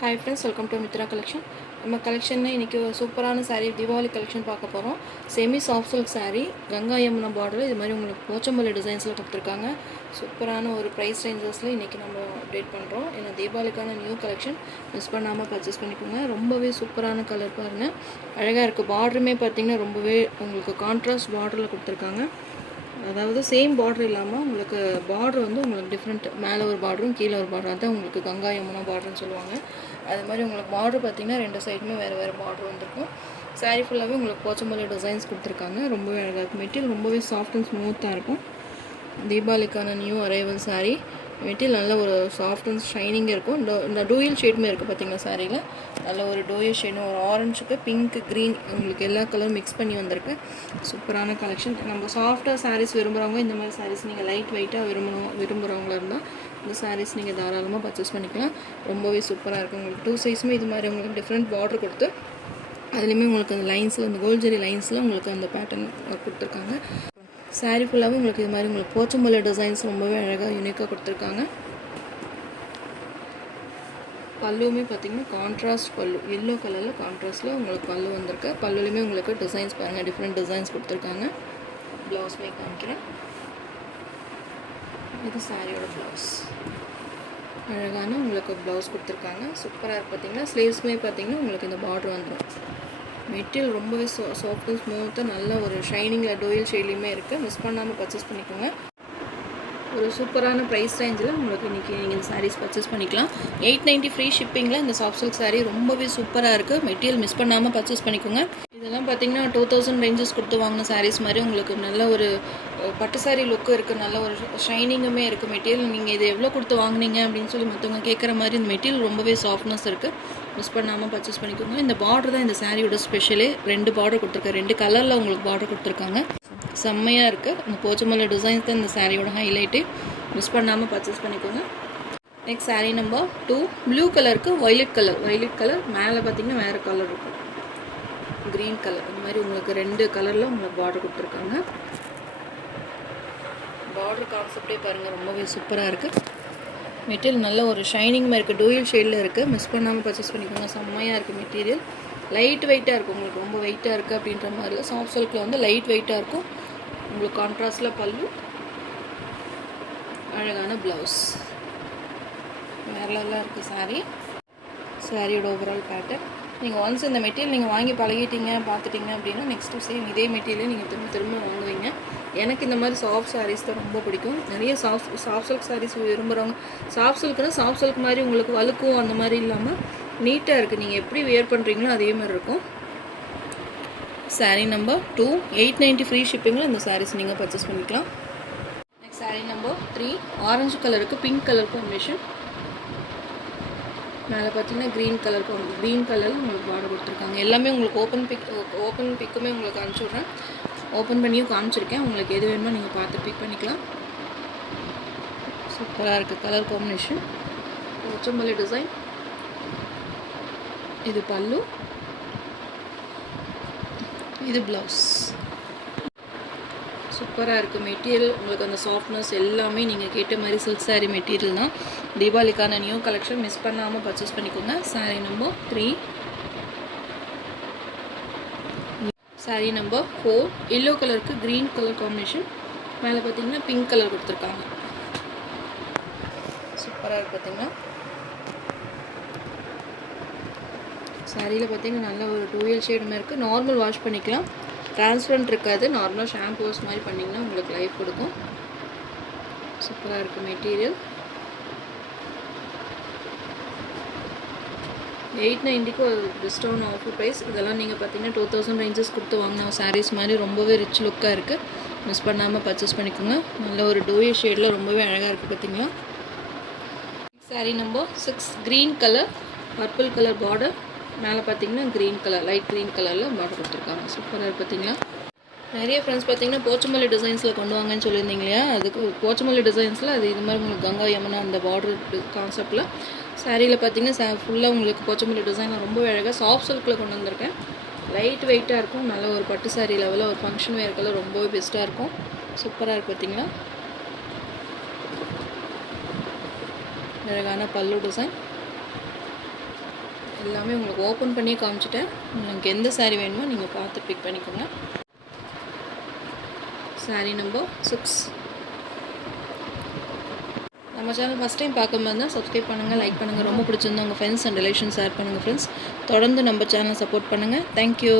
Hi friends, welcome to Mitra collection. நம்ம கலெக்ஷனில் இன்றைக்கி சூப்பரான saree தீபாவளி கலெக்ஷன் பார்க்க போகிறோம். Semi soft silk saree Ganga Yamuna border இது மாதிரி உங்களுக்கு போச்சம்பள்ளி டிசைன்ஸில் கொடுத்துருக்காங்க. சூப்பரான ஒரு ப்ரைஸ் ரேஞ்சஸில் இன்றைக்கி நம்ம அப்டேட் பண்ணுறோம். ஏன்னா தீபாவளிக்கான நியூ கலெக்ஷன் மிஸ் பண்ணாமல் பர்ச்சேஸ் பண்ணிக்கோங்க. ரொம்பவே சூப்பரான கலர் பாருங்கள், அழகாக இருக்குது. பார்டருமே பார்த்திங்கன்னா ரொம்பவே உங்களுக்கு கான்ட்ராஸ்ட் பார்டரில் கொடுத்துருக்காங்க. அதாவது சேம் பார்டர் இல்லாமல் உங்களுக்கு பார்டர் வந்து உங்களுக்கு டிஃப்ரெண்ட், மேலே ஒரு பார்டரும் கீழே ஒரு பார்டர், அதுதான் உங்களுக்கு கங்கா யமுனா பார்டர்னு சொல்லுவாங்க. அது மாதிரி உங்களுக்கு பார்டர் பார்த்திங்கன்னா ரெண்டு சைடுமே வேறு பார்டர் வந்திருக்கும். சாரீ ஃபுல்லாகவே உங்களுக்கு போச்சம்பள்ளி டிசைன்ஸ் கொடுத்துருக்காங்க. ரொம்பவே அழகாக இருக்கும். மெட்டீரியல் ரொம்பவே சாஃப்ட் அண்ட் ஸ்மூத்தாக இருக்கும். தீபாவளிக்கான நியூ அரைவல் சாரீ. மெட்டீரியல் நல்ல ஒரு சாஃப்ட் அண்ட் ஷைனிங்காக இருக்கும். இந்த டூயல் ஷேடுமே இருக்குது பார்த்திங்களா சாரியில். நல்ல ஒரு டூயல் ஷேடும், ஒரு ஆரஞ்சுக்கு பிங்க் க்ரீன் உங்களுக்கு எல்லா கலரும் மிக்ஸ் பண்ணி வந்திருக்கு. சூப்பரான கலெக்ஷன். நம்ம சாஃப்டாக சாரீஸ் விரும்புகிறவங்க இந்த மாதிரி சாரீஸ் நீங்கள் லைட் வெயிட்டாக விரும்புகிறவங்களா இருந்தால் இந்த சாரீஸ் நீங்கள் தாராளமாக பர்ச்சேஸ் பண்ணிக்கலாம். ரொம்பவே சூப்பராக இருக்கும். உங்களுக்கு டூ சைஸுமே இது மாதிரி உங்களுக்கு டிஃப்ரெண்ட் பார்டர் கொடுத்து அதுலேயுமே உங்களுக்கு அந்த லைன்ஸில், அந்த கோல்ட் ஜெரி லைன்ஸில் உங்களுக்கு அந்த பேட்டர்ன் கொடுத்துருக்காங்க. சாரீ ஃபுல்லாகவே உங்களுக்கு இது மாதிரி உங்களுக்கு போச்சம்பள்ளி டிசைன்ஸ் ரொம்பவே அழகாக யூனிக்காக கொடுத்துருக்காங்க. பல்லுமே பார்த்திங்கன்னா கான்ட்ராஸ்ட் பல்லு, எல்லோ கலரில் கான்ட்ராஸ்ட்டில் உங்களுக்கு பல்லு வந்திருக்கு. பல்லுலையுமே உங்களுக்கு டிசைன்ஸ் பாருங்கள், டிஃப்ரெண்ட் டிசைன்ஸ் கொடுத்துருக்காங்க. ப்ளவுஸ்மே காமிக்கிறேன். இது சாரியோட ப்ளவுஸ். அழகான உங்களுக்கு ப்ளவுஸ் கொடுத்துருக்காங்க. சூப்பராக இருக்குது. பார்த்திங்கன்னா ஸ்லீவ்ஸுமே பார்த்திங்கன்னா உங்களுக்கு இந்த பார்டர் வந்துடும். மெட்டீரியல் ரொம்பவே சாஃப்ட் அண்ட் ஸ்மூத்தாக நல்ல ஒரு ஷைனிங்கில் டோயல் ஷேட்லேயுமே இருக்குது. மிஸ் பண்ணாமல் பர்ச்சேஸ் பண்ணிக்கோங்க. ஒரு சூப்பரான ப்ரைஸ் ரேஞ்சில் உங்களுக்கு இன்றைக்கி நீங்கள் இந்த சாரீஸ் பர்ச்சேஸ் பண்ணிக்கலாம். 890 ஃப்ரீ ஷிப்பிங்கில் இந்த சாஃப்ட் சில்க் சாரீ ரொம்பவே சூப்பராக இருக்குது. மெட்டீரியல் மிஸ் பண்ணாமல் பர்ச்சேஸ் பண்ணிக்கோங்க. இதெல்லாம் பார்த்திங்கன்னா 2000 ரேஞ்சஸ் கொடுத்து வாங்கின சாரீஸ் மாதிரி உங்களுக்கு நல்ல ஒரு பட்டு சாரீ லுக்கு இருக்குது. நல்ல ஒரு ஷைனிங்குமே இருக்குது. மெட்டீரியல் நீங்கள் இது எவ்வளோ கொடுத்து வாங்கினீங்க அப்படின்னு சொல்லி மற்றவங்க கேட்குற மாதிரி இந்த மெட்டீரியல் ரொம்பவே சாஃப்ட்னஸ் இருக்குது. மிஸ் பண்ணாமல் பர்ச்சேஸ் பண்ணிக்கோங்க. இந்த பார்டர் தான் இந்த சாரியோட ஸ்பெஷலே. 2 பார்டர் கொடுத்துருக்காங்க, 2 கலரில் உங்களுக்கு பார்டர் கொடுத்துருக்காங்க. செம்மையாக இருக்குது. இந்த போச்சம்பள்ளி டிசைன்ஸ் தான் இந்த சாரியோட ஹைலைட்டு. மிஸ் பண்ணாமல் பர்ச்சேஸ் பண்ணிக்கோங்க. நெக்ஸ்ட் சாரீ நம்பர் 2 ப்ளூ கலருக்கு வைலட் கலர் மேலே பார்த்திங்கன்னா வேறு கலர் இருக்கும், க்ரீன் கலர். இந்த மாதிரி உங்களுக்கு 2 கலரில் உங்களுக்கு பார்டர் கொடுத்துருக்காங்க. பார்டர் கான்செப்டே பாருங்கள், ரொம்பவே சூப்பராக இருக்குது. மெட்டீரியல் நல்ல ஒரு ஷைனிங்மாக இருக்குது, டூயல் ஷேடில் இருக்குது. மிஸ் பண்ணாமல் பர்ச்சேஸ் பண்ணிக்கோங்க. செம்மையாக இருக்குது. மெட்டீரியல் லைட் வெயிட்டாக இருக்கும். உங்களுக்கு ரொம்ப வெயிட்டாக இருக்குது அப்படின்ற மாதிரி இல்லை. சாஃப்ட் சில்கில் வந்து லைட் வெயிட்டாக இருக்கும். உங்களுக்கு கான்ட்ராஸ்டில் பல்லு, அழகான ப்ளவுஸ், வேறு லெவலாக இருக்குது சாரியோட ஓவரால் பேட்டர்ன். நீங்கள் ஒன்ஸ் இந்த மெட்டீரியல் நீங்கள் வாங்கி பழகிட்டீங்க, பார்த்துட்டிங்க அப்படின்னா நெக்ஸ்ட்டு சேம் இதே மெட்டீரியல் நீங்கள் திரும்ப வாங்குவீங்க. எனக்கு இந்த மாதிரி சாஃப்ட் சாரீஸ் தான் ரொம்ப பிடிக்கும். நிறைய சாஃப்ட் சில்க் சாரீஸ் விரும்புகிறவங்க, சாஃப்ட் சில்க்னா சாஃப்ட் சில்க் மாதிரி உங்களுக்கு வழுக்கும் அந்த மாதிரி இல்லாமல் நீட்டாக இருக்குது. நீங்கள் எப்படி வியர் பண்ணுறீங்களோ அதே மாதிரி இருக்கும். சாரீ நம்பர் 2 890 ஃப்ரீ ஷிப்பிங்கில் இந்த சாரீஸ் நீங்கள் பர்ச்சேஸ் பண்ணிக்கலாம். நெக்ஸ்ட் சாரீ நம்பர் 3 ஆரஞ்சு கலருக்கு பிங்க் கலர் காம்பினேஷன். மேலே பார்த்தீங்கன்னா க்ரீன் கலரில் உங்களுக்கு பார்டர் கொடுத்துருக்காங்க. எல்லாமே உங்களுக்கு ஓப்பன் பிக்குமே உங்களுக்கு அனுப்பிச்சுட்றேன். ஓப்பன் பண்ணியும் காமிச்சிருக்கேன். உங்களுக்கு எது வேணுமோ நீங்கள் பார்த்து பிக் பண்ணிக்கலாம். சூப்பராக இருக்குது கலர் காம்பினேஷன். போச்சம்பள்ளி டிசைன். இது பல்லு, இது ப்ளவுஸ். சூப்பராக இருக்குது. மெட்டீரியல் உங்களுக்கு அந்த சாஃப்ட்னஸ் எல்லாமே நீங்கள் கேட்ட மாதிரி சில்க் சாரீ மெட்டீரியல் தான். தீபாவளிக்கான நியூ கலெக்ஷன் மிஸ் பண்ணாமல் பர்ச்சேஸ் பண்ணிக்கோங்க. Sari number 3 sari number 4 yellow கலருக்கு க்ரீன் கலர் காம்பினேஷன். மேலே பார்த்தீங்கன்னா பிங்க் கலர் கொடுத்துருக்காங்க. சூப்பராக இருக்குது. பார்த்திங்கன்னா சாரியில் பார்த்திங்கன்னா நல்ல ஒரு டூயல் ஷேடுமே இருக்குது. நார்மல் வாஷ் பண்ணிக்கலாம், டிரான்ஸ்பரண்ட் இருக்காது. நார்மலாக ஷாம்பு வாஷ் மாதிரி பண்ணிங்கன்னா உங்களுக்கு லைஃப் கொடுக்கும். சூப்பராக இருக்குது மெட்டீரியல். 890க்கு ஒரு டிஸ்கவுண்ட் ஆஃபர் ப்ரைஸ். இதெல்லாம் நீங்கள் பார்த்தீங்கன்னா 2000 ரேஞ்சஸ் கொடுத்து வாங்கின சாரீஸ் மாதிரி ரொம்பவே ரிச் லுக்காக இருக்குது. மிஸ் பண்ணாமல் பர்ச்சேஸ் பண்ணிக்கோங்க. நல்ல ஒரு டூயல் ஷேடில் ரொம்பவே அழகாக இருக்குது. பார்த்திங்களா sari number 6 green colour purple colour border. மேலே பார்த்தீங்கன்னா க்ரீன் கலர், லைட் க்ரீன் கலரில் பார்டர் கொடுத்துருக்காங்க. சூப்பராக இருக்குது. பார்த்தீங்களா நிறைய ஃப்ரெண்ட்ஸ் பார்த்தீங்கன்னா போச்சம்பள்ளி டிசைன்ஸில் கொண்டு வாங்கன்னு சொல்லியிருந்தீங்க இல்லையா, அதுக்கு போச்சம்பள்ளி டிசைன்ஸில் அது இது மாதிரி உங்களுக்கு கங்கா யமுனா அந்த பார்டர் கான்செப்டில் சாரியில் பார்த்தீங்கன்னா ஃபுல்லாக உங்களுக்கு போச்சம்பள்ளி டிசைனில் ரொம்ப அழகாக சாஃப்ட் சில்கில் கொண்டு வந்திருக்கேன். லைட் வெயிட்டாக இருக்கும். நல்ல ஒரு பட்டு சாரீ லெவலில் ஒரு ஃபங்க்ஷன் வேர் கலர் ரொம்பவே பெஸ்ட்டாக இருக்கும். சூப்பராக இருக்குது. பார்த்தீங்களா அழகான பல்லு டிசைன். எல்லாமே உங்களுக்கு ஓப்பன் பண்ணி காமிச்சிட்டேன். உங்களுக்கு எந்த saree வேணுமோ நீங்கள் பார்த்து பிக் பண்ணிக்கோங்க. saree number 6. நம்ம சேனல் ஃபஸ்ட் டைம் பார்க்கும்போது தான் சப்ஸ்கிரைப் பண்ணுங்கள், லைக் பண்ணுங்கள். ரொம்ப பிடிச்சிருந்தா உங்கள் ஃப்ரெண்ட்ஸ் அண்ட் ரிலேஷன்ஸ் ஷேர் பண்ணுங்கள் ஃப்ரெண்ட்ஸ். தொடர்ந்து நம்ம சேனலை சப்போர்ட் பண்ணுங்கள். தேங்க்யூ.